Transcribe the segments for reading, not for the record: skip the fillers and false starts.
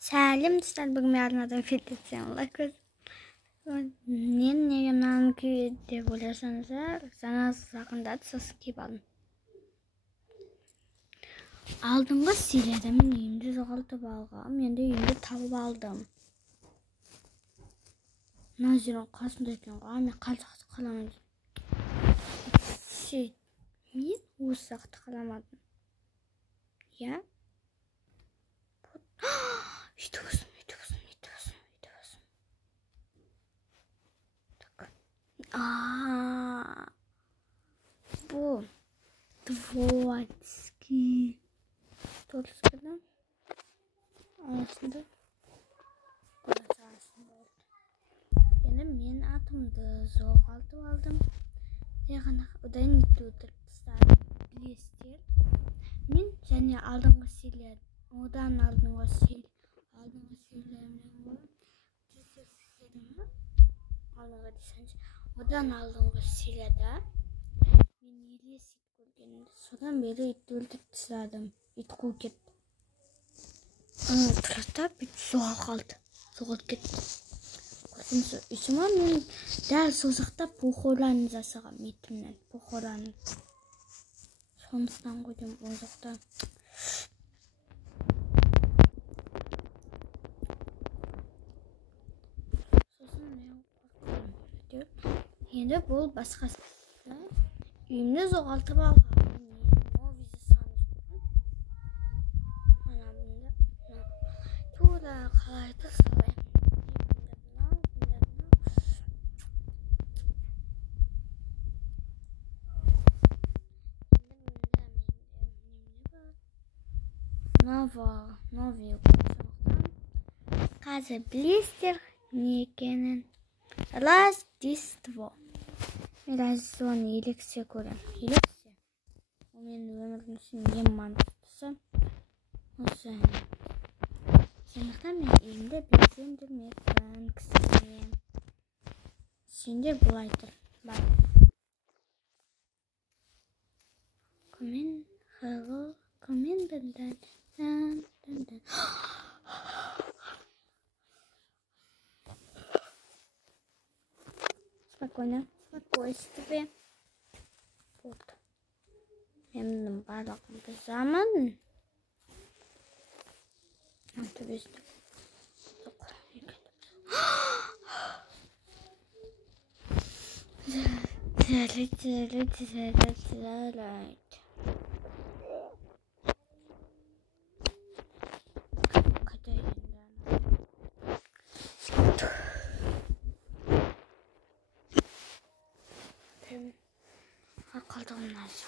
Сәлем достар, бүгін мен арнадан филдетсем олай көз. Мен неге мынаны киіп деп ойласаңыздар, санасы жақындады, сосын киіп алдым. Алдыңғы серияда мен үйімді жоғалтып алғам, енді үйімді тауып алдым. Мына жердің қасында екен ғой, мен қалжақты қаламадым. Мен осы жақты қаламадым. Я? Үйді Bu Dvorski. Dvorski da. Aslında burası aslında oldu. Yani men atımды жоғалтып алдым. Яғни одан өтіп тастадым. Білесіздер. Мен және алдыңғы серия, одан алдыңғы серияда мен елес ит көргенімді, содан бері итті өлтіріп тастадым. Ит қуып кетті. Тұрақтап ит жоғалып кетті. Үйсіма мен дәл сол жақта похоронын жасағам итімнен. Похоронын. Сондықтан қойдым ол жақта. Енді бұл басқасы. Үйімді жоғалтып алғам. Новизі саны жоғын. Ана бұнда. Тура қалайды солай. Новый сондықтан. Қазір білесіздер не екенін. Рождество. Мен Рождествоны елексе көрем. Елексе. Ол менің өмірдің үшін ең маңыздысы. Осы. Сондықтан мен үйімді безендірмекпін кісіге. Сендер бұлай тұр. Бар. Коммен білден. Спокойно. Спокойствие. Вот. Мен барлығымды заман. Төбесінде. Зәрет. Қалдығым назы.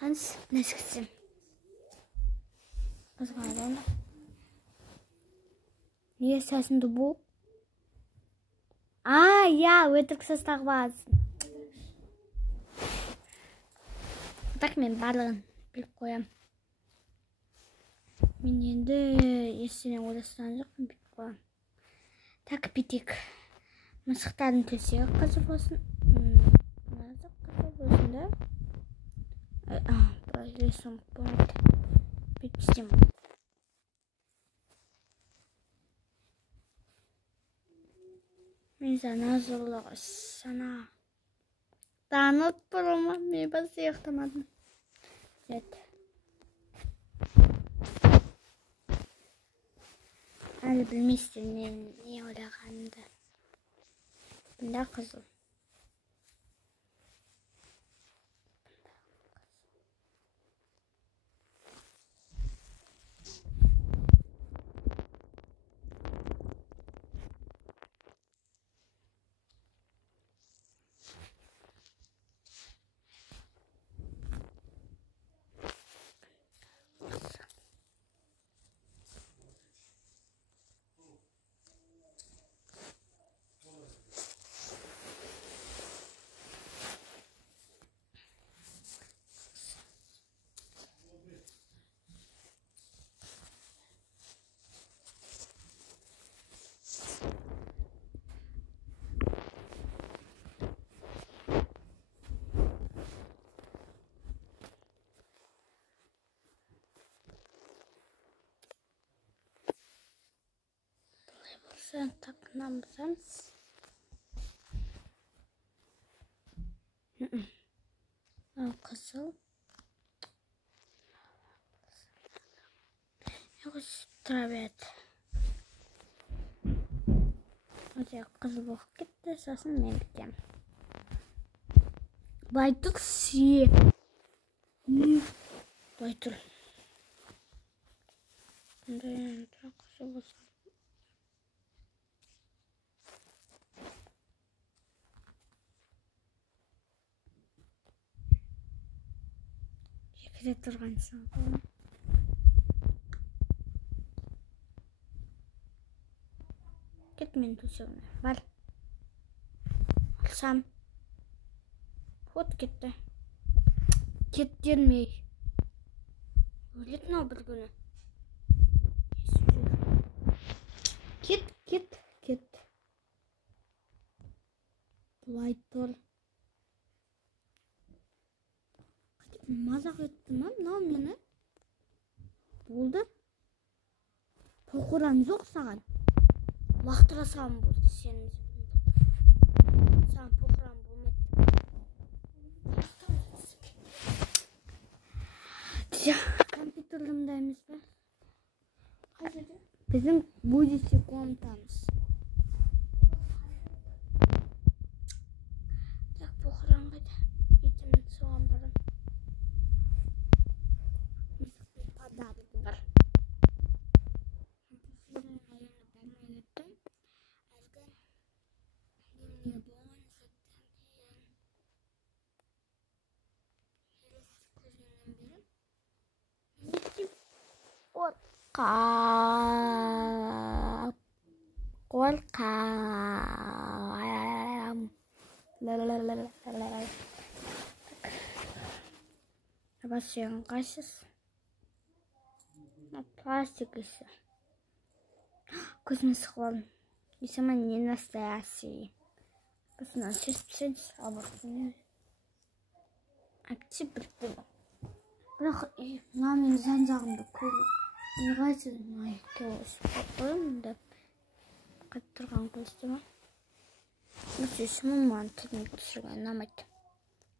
Hans, нәзіксім. Қызғады онда. Неге сәсінді бұл? Я өтірік сөз тағбазын. Так мен барлығын біліп қоям. Мен енді ештеңе ойластырған жоқпын, біліп қоям. Так битек. Мысықтардың төсегі қызыр болсын. Назық қызыр болсын да. Бұра елесім болмайды. Бітпістем. Мен сана зорлығы сана. Танып бұрыма, мен бас сияқтамадым. Зет. Әлі білмейсіздер не ойлағанымды. Бұнда қызыл. Sen takınan mısın? Al kızıl. Yoksa travet. Hadi kızıl bakıp gitti. Sasın ben gideceğim. Baytık si. Baytıl. Şimdi kızıl olsun. Şekilde durğansın. Gitmeyin tuşuna. Bal. Alsam. Hot gitti. Git gelmey. Öyle ne bir günü. Git. Bulay dur. Mazak ettim ha. Ne meni? Buldu. Pokuran yok sağan. Vaqtırasam buldu senin. Sen pokuran bulmadın. Kompüterlimdeyimiz be. Bizim budisi komutanız. Tak pokuran gidi. Gittim soğan barın. Padadı var. Welcome. Basıyorum kaşız. Plastik ise. Космос хлам. И сама не настоящий. Посмотри, сейчас оборотный. Октябрь было. Бірақ мамин жан жағымды неға айтсам қойым деп қатып тұрған көзді ма? Мүсесімін маған тілін түсірген ұнамайды.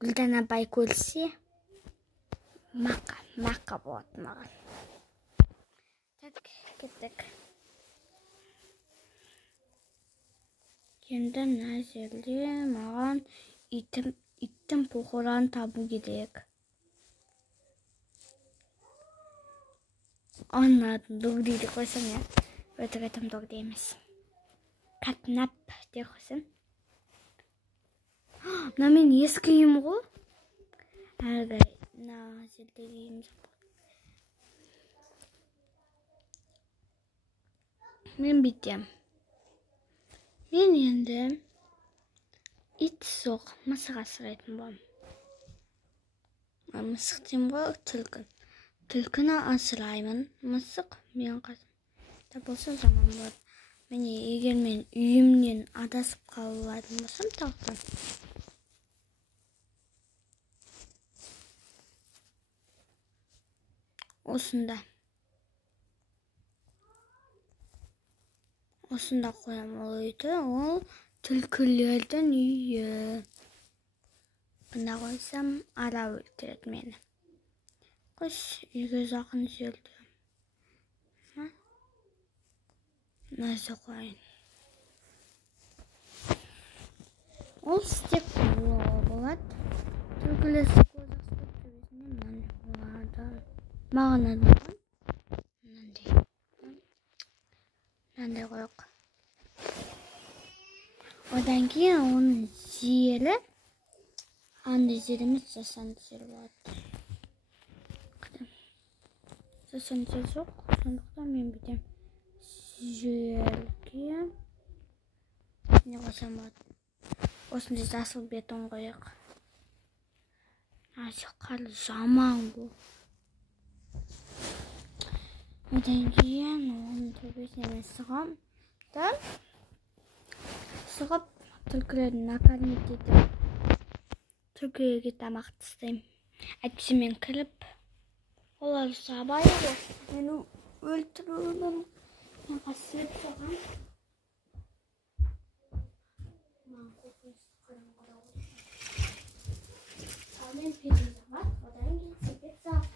Гүлдан абай көрсе мақа болады маған. Так, кеттік. Енді мына жерде маған иттің поқыран табу керек. Anladım. Doğru değil koysam ya. Öteki tam doğru değilmiş. Katnap diye koysam. Mına men eski uyum go. Әрі мына жерде киім жоқ. Мен бүйтем. Мен енді ит соқ мысық асырайтын боламын. Мысық деймін ғой, түлкі. Түлкіні асыраймын. Мысық мен қасымда болса жаман болады. Міне егер мен үйімнен адасып қалатын болсам тақтан. Осында қоям ол үйді. Ол түлкілердің үйі. Бұнда қойсам ара өлтіреді мені. Қош үйге жақын жерді. Нәрсе қойын. Ол степ болады. Түлкілесі қозақсы төбесінен болады. Маған адаған. Мынандай қойық. Одан кейін оның жері андай жеріміз жасанды жер болады. Жасанды жер жоқ. Сондықтан мен бүйтем. Жерге не қойсам болады. Осындай жасыл бетон қойық. Қары жаман бұл. Одан кейін оның төбесіне сығам. Сығып түлкілерді накормить етіп. Түлкілерге тамақ тастаймын. Әйтпесе мен кіріп, олар сабайды ғой. Мені өлтіруінің мен қасиет соғам. мен перезагат, одан кейін сепет саламын.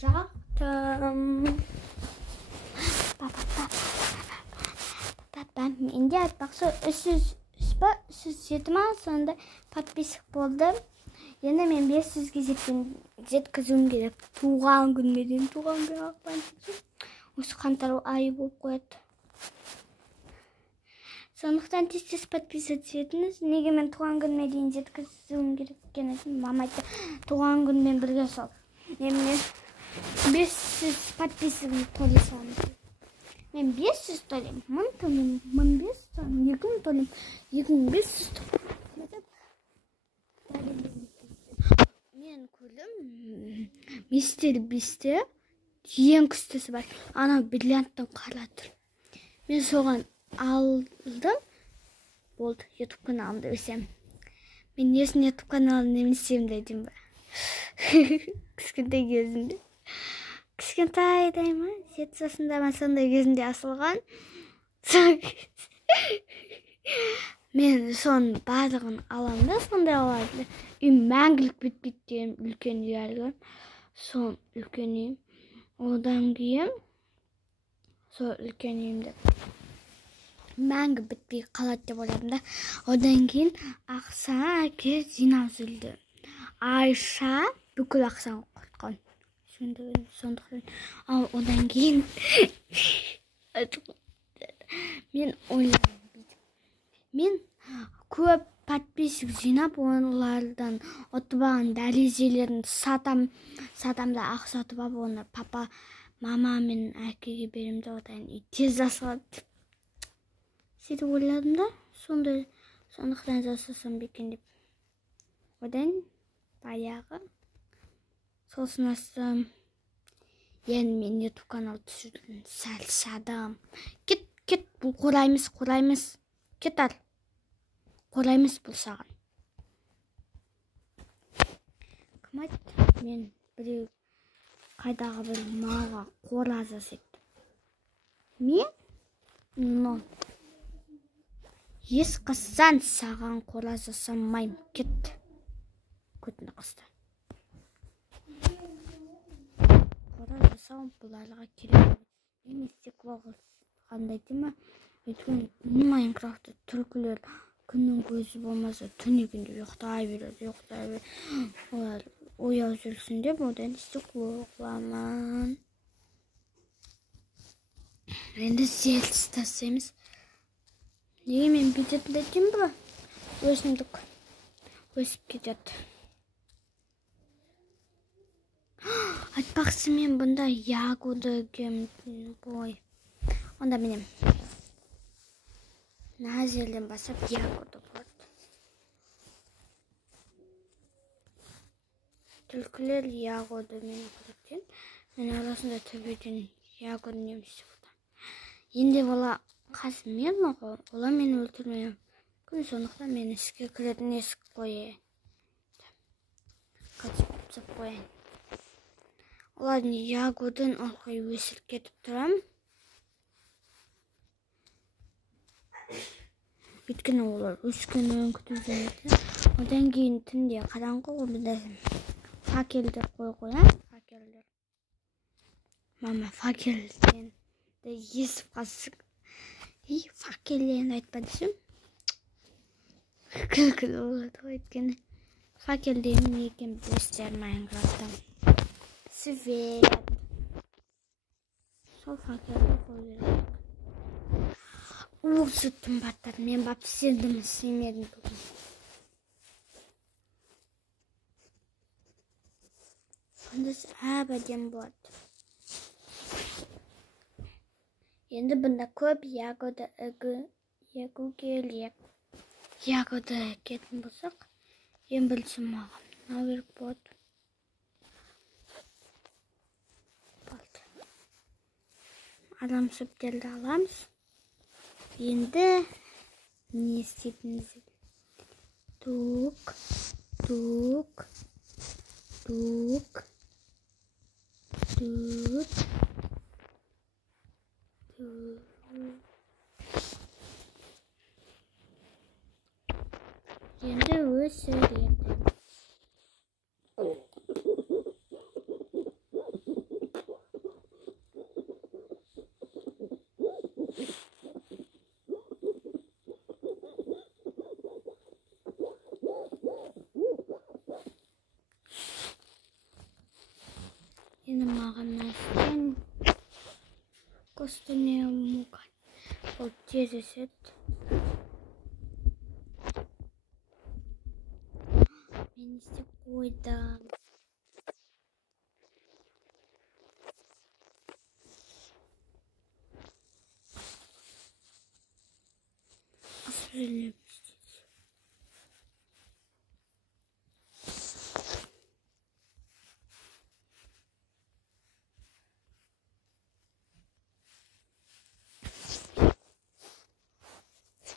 Жақтым. Менде айтпақшы 300 жеті ма сонда подписчик болды. Енді мен 500-ге жеткізуім керек. Туған күнмеден туған күн ақпан жеткізу. Осы қаңтар айы болып қояды. Сондықтан тез подписываться етіңіз. Неге мен туған күнме дейін жеткізуім керек екенін мама айтты. Туған күнмен бірге сол. Мен 500 подписчигім төлесем. Мен 500 төлеймін, 1000 төлеймін, 1500 төлеймін, 2000 төлеймін, 2500 төлеймін. Мен көлім мистер бисте ең күстісі бар. Ана бриллианттың қара тұр. Мен соған алдым. Болды, YouTube каналымды өсем. Мен несін YouTube каналын немесем дедім ба. Кішкентай кезінде. Кішкентай ма? 7 жасында ма сондай кезінде асылған. Мен соның барлығын аламын да, сондай алады. Үй мәңгілік бітпейді деген үлкен үй алған. Сол үлкен үй. Одан кейін сол үлкен үйімді мәңгі бітпей қалады деп ойладым да. Одан кейін ақша әке жинап жүрді. Айша бүкіл ақшаны құртқан. Сондықтан одан кейін мен ойладым. Мен көп подписчик жинап, олардан ұтып алған дәрежелерін сатам да ақша ұтып алып, оны папа, мама мен әкеге беремді, одан тез жасалады. Сөйтіп ойладым да, сондықтан жасасам бекен деп. Одан баяғы сосын астым. Енді мен YouTube канал түсірдім, сәл-садам. Кет, бұл қораймыз. Кет ал. Қораймыз бұл саған. Кім айтты? Мен біреу қайдағы бір малға қора жасайды. Мен? Но. Ес қыссан саған қора жасамайым. Кет. Көтіні қысты. Қора жасауым бұларға керек. Мен стекло қандай дейма? Өйткені Майнкрафтта түлкілер күннің көзі болмаса түнегінде ұйықтай береді. Олар ояу жүрсін деп одан стекло қыламын. Енді зелсіз тастаймыз. Неге мен бүйтетін дедім ба? Өсімдік өсіп кетеді. Айтпақшы мен бұнда ягода кемдім бой. Онда менем мына жерден басып ягода болады. Түлкілер ягода мені көректен. Мен арасында төбеден ягода немесе бұлда. Енді ола қасы мен оға, ола мені өлтірмейім. Күн сондықтан мен ішке кіретін есік қойы. Қачып қойын. Олардың ягодан алқай өсір кетіп тұрам. Өйткені олар өскенін күтіп жүреді. Одан кейін түнде қараңғы олда факелдер қойған. Факелдер. Мама факелден де есіп қасық. Факелден айтпа десім. Күлкіл олады өйткені. Факелден екен білістер Майнкрафттан. Свет. Сол факелді қойып. Сүттім баттар, мен бап сендім семедім бүгін. Сондас әбәден болады. Енді бұнда көп ягода егу келек. Ягода кетін болсақ, ең білсім маған. Мына керек болады. Адам сөптерді аламыз. Енді не істейтіміз? Тук. Енді өсіреді. Енді маған мәстен көстіне мұған ол тез өседі. Мен істеп қойдым. Асырылып істейді.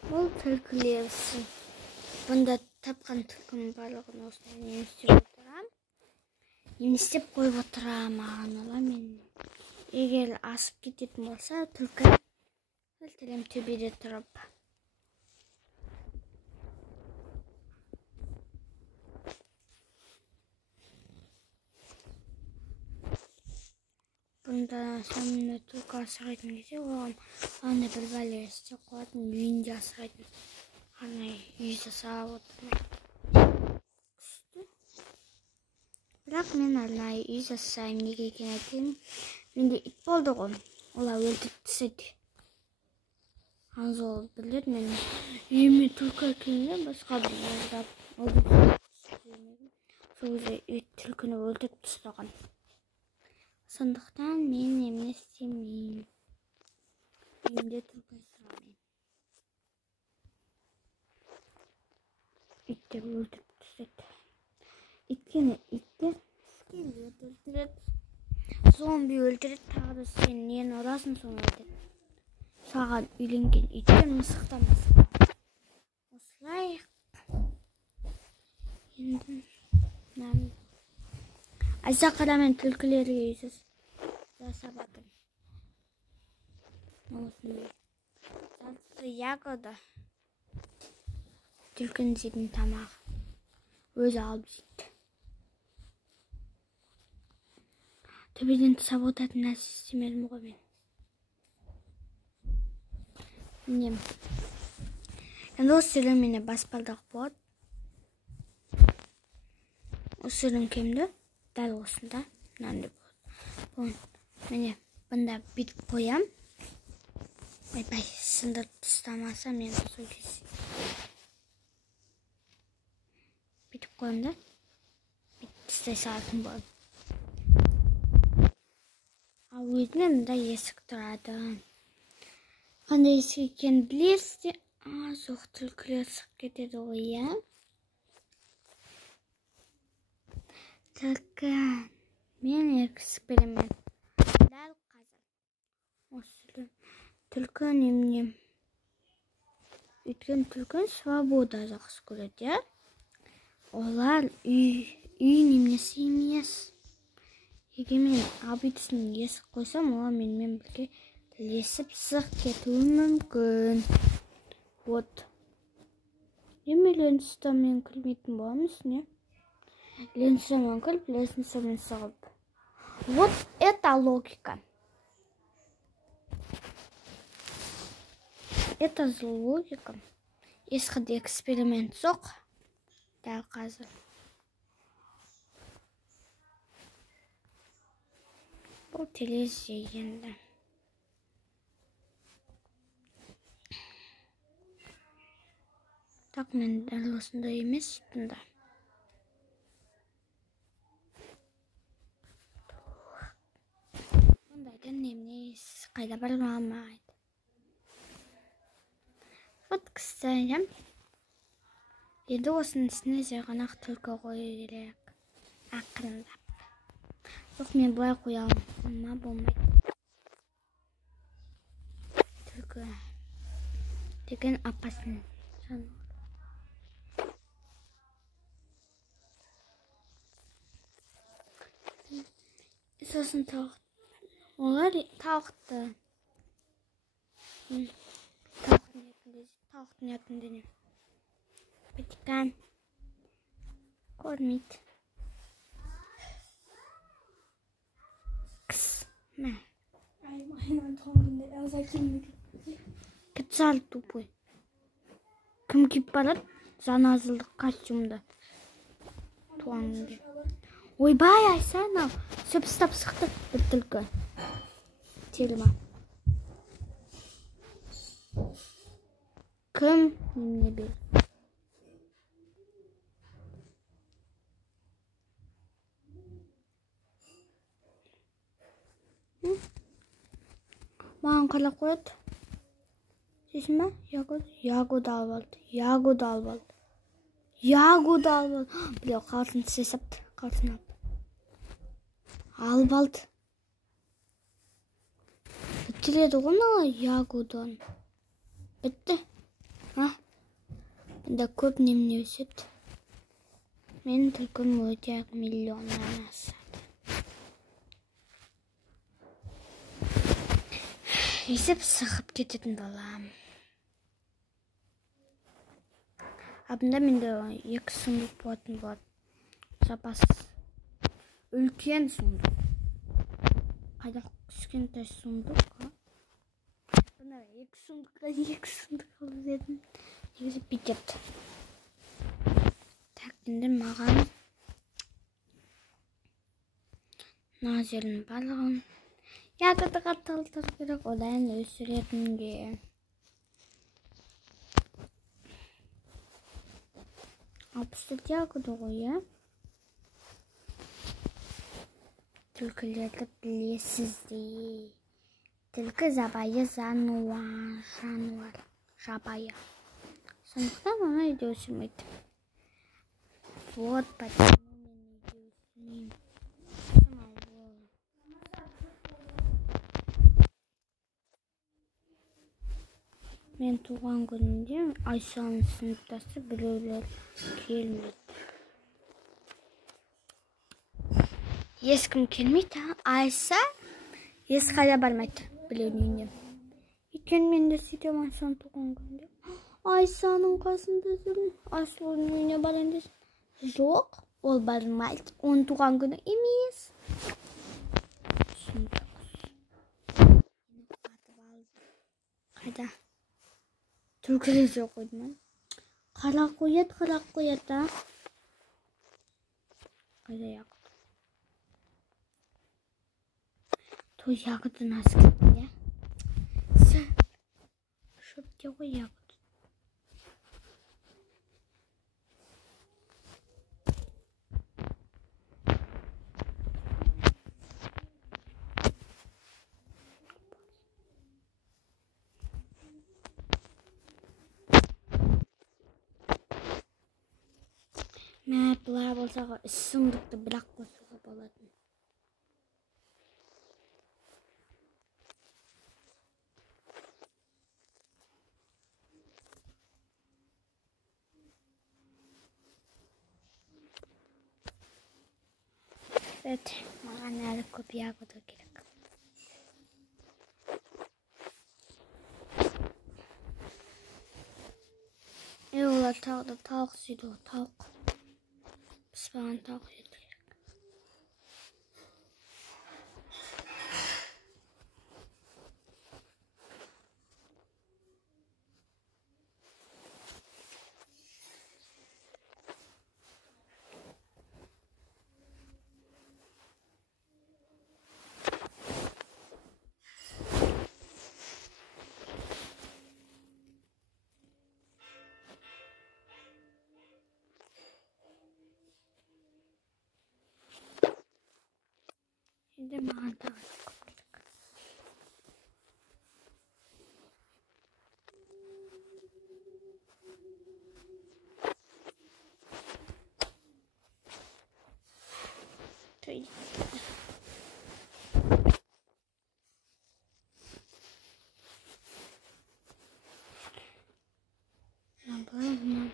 Бұл түлкілерсің. Бұнда тапқан түлкінің барлығын осылай немістеп отырам. Немістеп қойып отырам маған ола мен. Егер асып кететін болса, түлкі өлтірем төбеде тұрып. Бұнда самына түлкі асырайтын кезде оған аны бір бәле істеп қоятын, үйінде асырайтын. Арнайы үй жасап отырмын. Бірақ мен арнайы үй жасаймын, неге екенін айтайын. Менде ит болды ғой, олар өлтіріп тастайды. Анзол біледі мен үйіме түлкі әкелгенде басқа бір ойлап сол кезде ит түлкіні өлтіріп тастаған. Сондықтан мен неме істемеймін. Үйімде түлкі асырамын. Иттер өлтіріп тастайды. Өйткені иттер скелет өлтіреді, зомби өлтіреді, тағы да сен нені ұрасың соны өлтіреді. Саған үйленген иттер мысықтан басқа. Осылай. Енді айса қарамен түлкілерге үйсіз жасап атым. Осындай. Жарты ягода. Түлкінің жейтін тамағы. Өзі алып жейді. Төбеден тысап отыратын нәрсе істемедім ғой мен. Нем. Енді осы сөйлемені баспалдақ болады. Осы сөйлемкемді дәл осында мынандай болады. Міне бұнда бүйтіп қоям. Айбай, сындырып тастамаса мен сол кезде бүйтіп қоям да бүйтіп тастай салатын болады. Ал өзінен мында есік тұрады. Қандай есік екенін білесіздер? Жоқ, түлкілер шығып кетеді ғой, иә? Түлкі, мен эксперимент. Дәл қазір. Осы түлкі немнем. Өйткен түлкі свобода жақсы көреді, иә? Олар үй немнесі емес. Егер мен абитісін есік қойсам, олар менімен бірге тілесіп сырт кетуі мүмкін. Вот. Неме ленсімен күлмейтін боламыз, не? Ленсімен күліп, ленсімен сығып. Вот это логика. Это логика. Ешқандай эксперимент жоқ. Дәл қазір. Бұл терезе енді. Так, мен дәл осында емес, бұнда. Бұндайдан немес қайда бармамайды. Вот, кстати, енді осының үстіне жерғанақ түлкі қою керек. Ақырындап. Жоқ, мен бұлай қоялма болмайды. Түлкі деген апасын жануар. Сосын тауық. Олар тауықты. Тауықтың етінде не? Біткен. Görmeydi. Kız. Ne? Aynen doğum günde Elsa kimlik. Kıtsal topu. Kim kip barat? Zanazılık kaçımda. Tuğan günde. Ой, бай, Айсанов. Söp stop sıktı. Bitilki. Telma. Kim? Ne bil. Mağan kala koyat. Sesime? Ягод albaldı. Ягод albaldı. Biliyor, kalsın ses yaptı. Kalsın yaptı. Albaldı. Bitiredi ona Ягодан. Bitti. Ha? Ben de köp nemli ösüt. Benim tülküm ötecek milyonlar nasıl. Esip sıkıp ketedin balam. Abında mende 2 sunduk boğatın var. Zapas. Ülken sunduk. Kayda küşkente sunduk. Bana 2 sunduk alır dedim. Yüzü bitip. Takdinde mağan. Nazelin balığın. Ягоды қаталтыр керек, одан өсіретінге. Алпыстық ягоды ғой, я? Түлкілерді білесіз де. Түлкі жабайы жануар. Жабайы. Сондықтан оны үйде өсірмейді. Вот, почему мен үйде өсірмеймін. Men tuğan gününde Ayşe'nin sınıftası bileler gelmedi. Ешкім келмейді, Айша ешқайда бармайды білеудің үйіне. Екен мен де сөйтем Айшаның туған күнде. Айшаның қасында жүрмін, Асылудың үйіне барайын десем. Жоқ, ол бармайды, оның туған күні емес. Қайда? Түлкілесе қойдым мен. Қара қояд да. Қайда яғыд? Той яғыды насып кетті, я? Шөпте ғой яғыд. Мә, бұлар болсаға сұмдықты бірақ қосуға болады. Evet, mаған әлі көп ягода керек. Олар тағы да тауық сүйді, тауық. Піспаған тауық еді керек. Şimdi mаған тағы да көп керек. Той. Мынандай.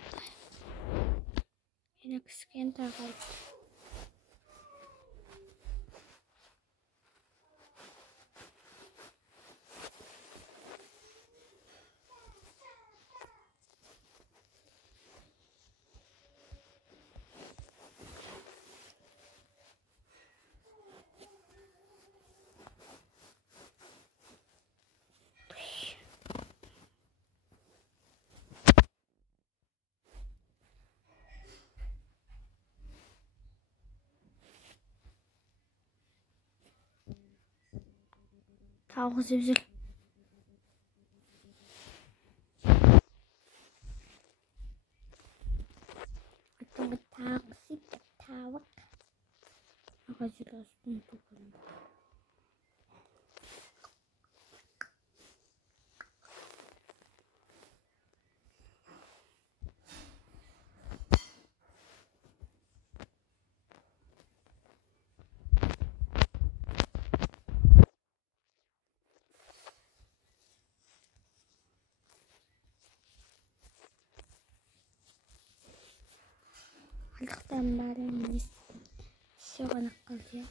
Енді кішкентай қалды. Tavuk zibzil. Tavuk. Ağacı rastım topladım. Halktan bari şey olarak kalıyor.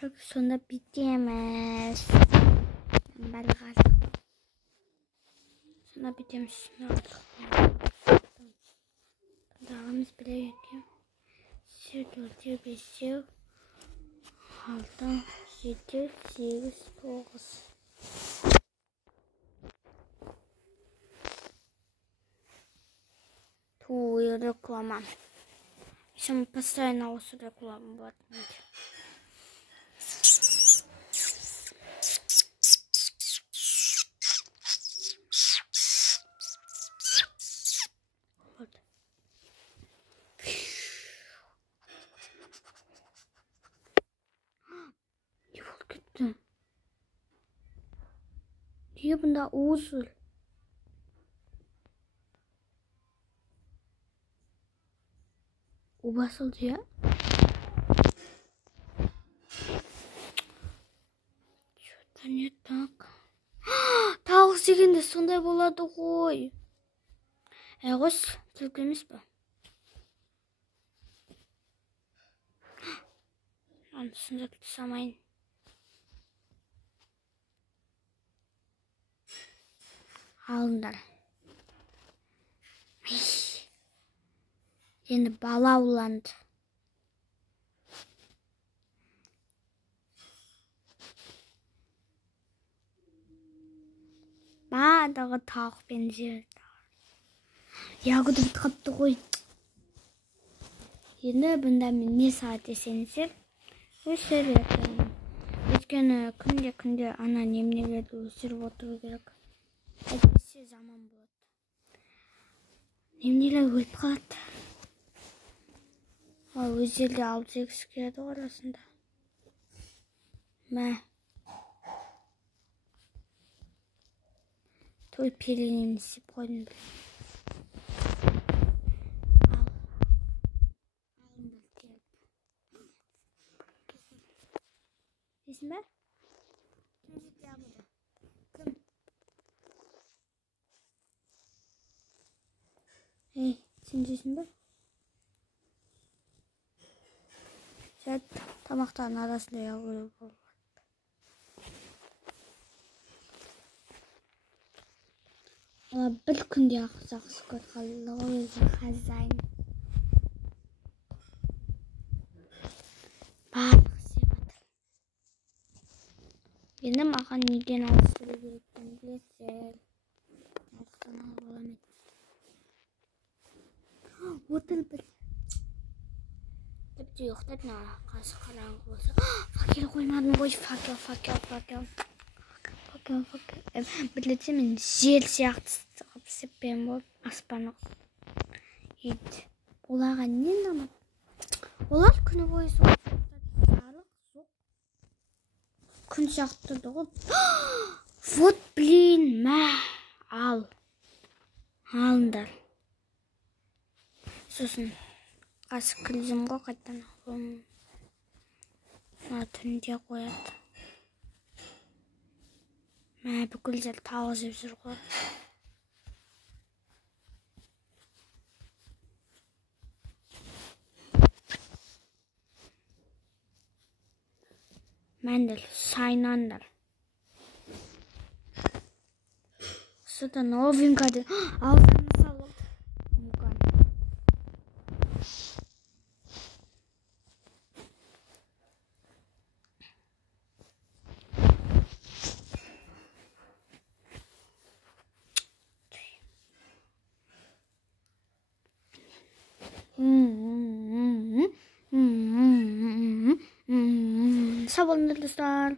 Çok sonra bitemez. Balık aldım. Sonra bitemez. Ne aldık? Dağımız bile yetiyor. 4, 5, 6, 7, 8, 9. Tuğ reklamam. Şimdi постоянно olsa reklamı var. Yol gitti. Niye bunda usul? O basıldı ya. Şuradan yatak. Tavuk siginde sonday boladı koy. Qo'sh, tilkimiz bu. Anısını tutamayın. Alınlar. Şimdi bala ulandı. Badağı tavuk benziyor. Yağı da kaptı koy. Şimdi bundan ne saat deseniz öyle yapıyorum. Өйткені күнде ана немелерді өсіріп отыру керек. Әйтпесе zaman болады. Немелер өліп қалады. Ал өздері алып жегісі келеді ғой арасында. Мә. Той перенен істеп қойдым білем. Дейсің бе? Кім жете алды? Кім? Ей, сен жейсің бе? Жат, тамақтардың арасында яғылы болады. Ала бір күнде ақсақсы көт қалды ғой өзі хазайын. Барлық севатыр. Енді маған неден алыстыру керектен білесің. Алыстан алып аламын. Отыр бір. Тіпті ұйықтады қасы қараңғы болса. Факел қоймадым ғой. Факел. Білetse мен жел сияқты қып сеппен болып аспаны еді. Оларға не намат? Олар күні бойы соғып жарық жоқ. Күн сияқты тұрды ғой. Вот блин, мә, ал. Алыңдар. Сосын қасық кіргізім ғой қайттан. Түнде қояды. Мә, бүкіл жер тауық жеп жүр ғой. Мәнділ, сайнандар. Что-то новенькое. Аузын салып. Мүмкін. Sağ olun dostlar.